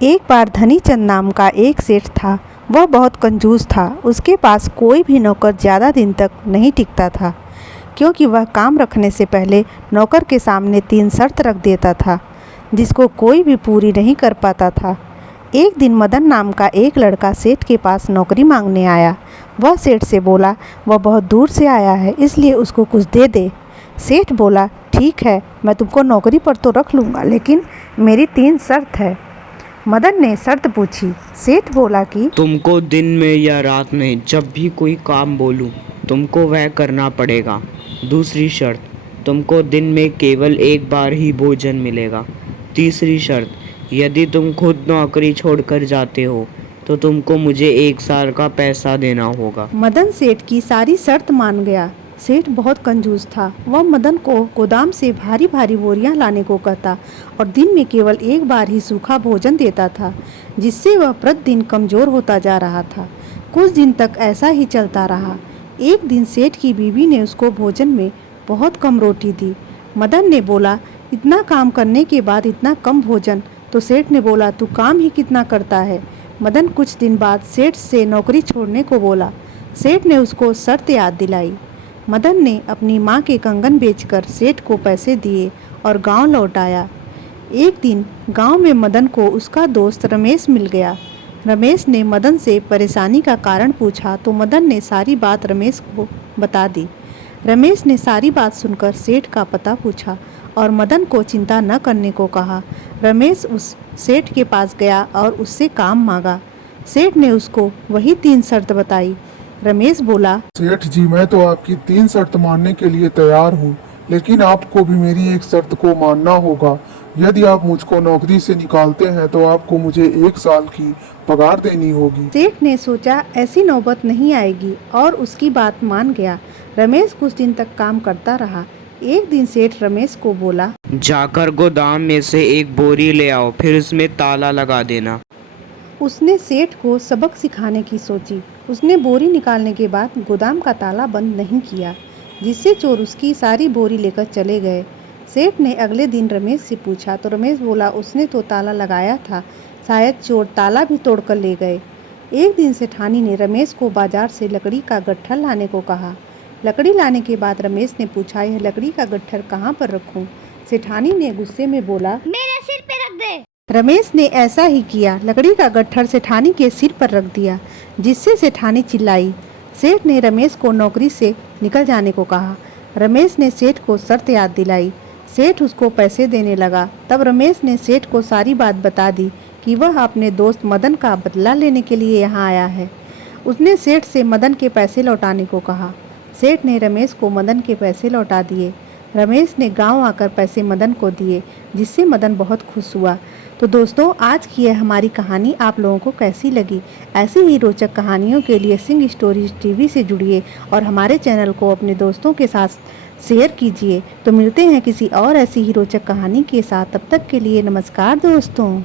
एक बार धनीचंद नाम का एक सेठ था। वह बहुत कंजूस था। उसके पास कोई भी नौकर ज़्यादा दिन तक नहीं टिकता था, क्योंकि वह काम रखने से पहले नौकर के सामने 3 शर्त रख देता था, जिसको कोई भी पूरी नहीं कर पाता था। एक दिन मदन नाम का एक लड़का सेठ के पास नौकरी मांगने आया। वह सेठ से बोला वह बहुत दूर से आया है, इसलिए उसको कुछ दे दे। सेठ बोला, ठीक है, मैं तुमको नौकरी पर तो रख लूँगा, लेकिन मेरी 3 शर्त है। मदन ने शर्त पूछी। सेठ बोला कि तुमको दिन में या रात में जब भी कोई काम बोलूं, तुमको वह करना पड़ेगा। दूसरी शर्त, तुमको दिन में केवल एक बार ही भोजन मिलेगा। तीसरी शर्त, यदि तुम खुद नौकरी छोड़कर जाते हो तो तुमको मुझे 1 साल का पैसा देना होगा। मदन सेठ की सारी शर्त मान गया। सेठ बहुत कंजूस था। वह मदन को गोदाम से भारी भारी बोरियां लाने को कहता और दिन में केवल एक बार ही सूखा भोजन देता था, जिससे वह प्रतिदिन कमज़ोर होता जा रहा था। कुछ दिन तक ऐसा ही चलता रहा। एक दिन सेठ की बीवी ने उसको भोजन में बहुत कम रोटी दी। मदन ने बोला, इतना काम करने के बाद इतना कम भोजन? तो सेठ ने बोला, तू काम ही कितना करता है। मदन कुछ दिन बाद सेठ से नौकरी छोड़ने को बोला। सेठ ने उसको शर्त याद दिलाई। मदन ने अपनी माँ के कंगन बेचकर सेठ को पैसे दिए और गांव लौट आया। एक दिन गांव में मदन को उसका दोस्त रमेश मिल गया। रमेश ने मदन से परेशानी का कारण पूछा तो मदन ने सारी बात रमेश को बता दी। रमेश ने सारी बात सुनकर सेठ का पता पूछा और मदन को चिंता न करने को कहा। रमेश उस सेठ के पास गया और उससे काम मांगा। सेठ ने उसको वही 3 शर्त बताई। रमेश बोला, सेठ जी, मैं तो आपकी 3 शर्त मानने के लिए तैयार हूँ, लेकिन आपको भी मेरी एक शर्त को मानना होगा। यदि आप मुझको नौकरी से निकालते हैं तो आपको मुझे 1 साल की पगार देनी होगी। सेठ ने सोचा ऐसी नौबत नहीं आएगी और उसकी बात मान गया। रमेश कुछ दिन तक काम करता रहा। एक दिन सेठ रमेश को बोला, जाकर गोदाम में से एक बोरी ले आओ, फिर उसमें ताला लगा देना। उसने सेठ को सबक सिखाने की सोची। उसने बोरी निकालने के बाद गोदाम का ताला बंद नहीं किया, जिससे चोर उसकी सारी बोरी लेकर चले गए। सेठ ने अगले दिन रमेश से पूछा तो रमेश बोला, उसने तो ताला लगाया था, शायद चोर ताला भी तोड़कर ले गए। एक दिन सेठानी ने रमेश को बाजार से लकड़ी का गट्ठर लाने को कहा। लकड़ी लाने के बाद रमेश ने पूछा, यह लकड़ी का गट्ठर कहाँ पर रखूं? सेठानी ने गुस्से में बोला, मेरे सिर पे रख दे। रमेश ने ऐसा ही किया। लकड़ी का गट्ठर सेठानी के सिर पर रख दिया, जिससे सेठानी चिल्लाई। सेठ ने रमेश को नौकरी से निकल जाने को कहा। रमेश ने सेठ को शर्त याद दिलाई। सेठ उसको पैसे देने लगा। तब रमेश ने सेठ को सारी बात बता दी कि वह अपने दोस्त मदन का बदला लेने के लिए यहाँ आया है। उसने सेठ से मदन के पैसे लौटाने को कहा। सेठ ने रमेश को मदन के पैसे लौटा दिए। रमेश ने गांव आकर पैसे मदन को दिए, जिससे मदन बहुत खुश हुआ। तो दोस्तों, आज की यह हमारी कहानी आप लोगों को कैसी लगी? ऐसी ही रोचक कहानियों के लिए सिंह स्टोरीज टीवी से जुड़िए और हमारे चैनल को अपने दोस्तों के साथ शेयर कीजिए। तो मिलते हैं किसी और ऐसी ही रोचक कहानी के साथ। तब तक के लिए नमस्कार दोस्तों।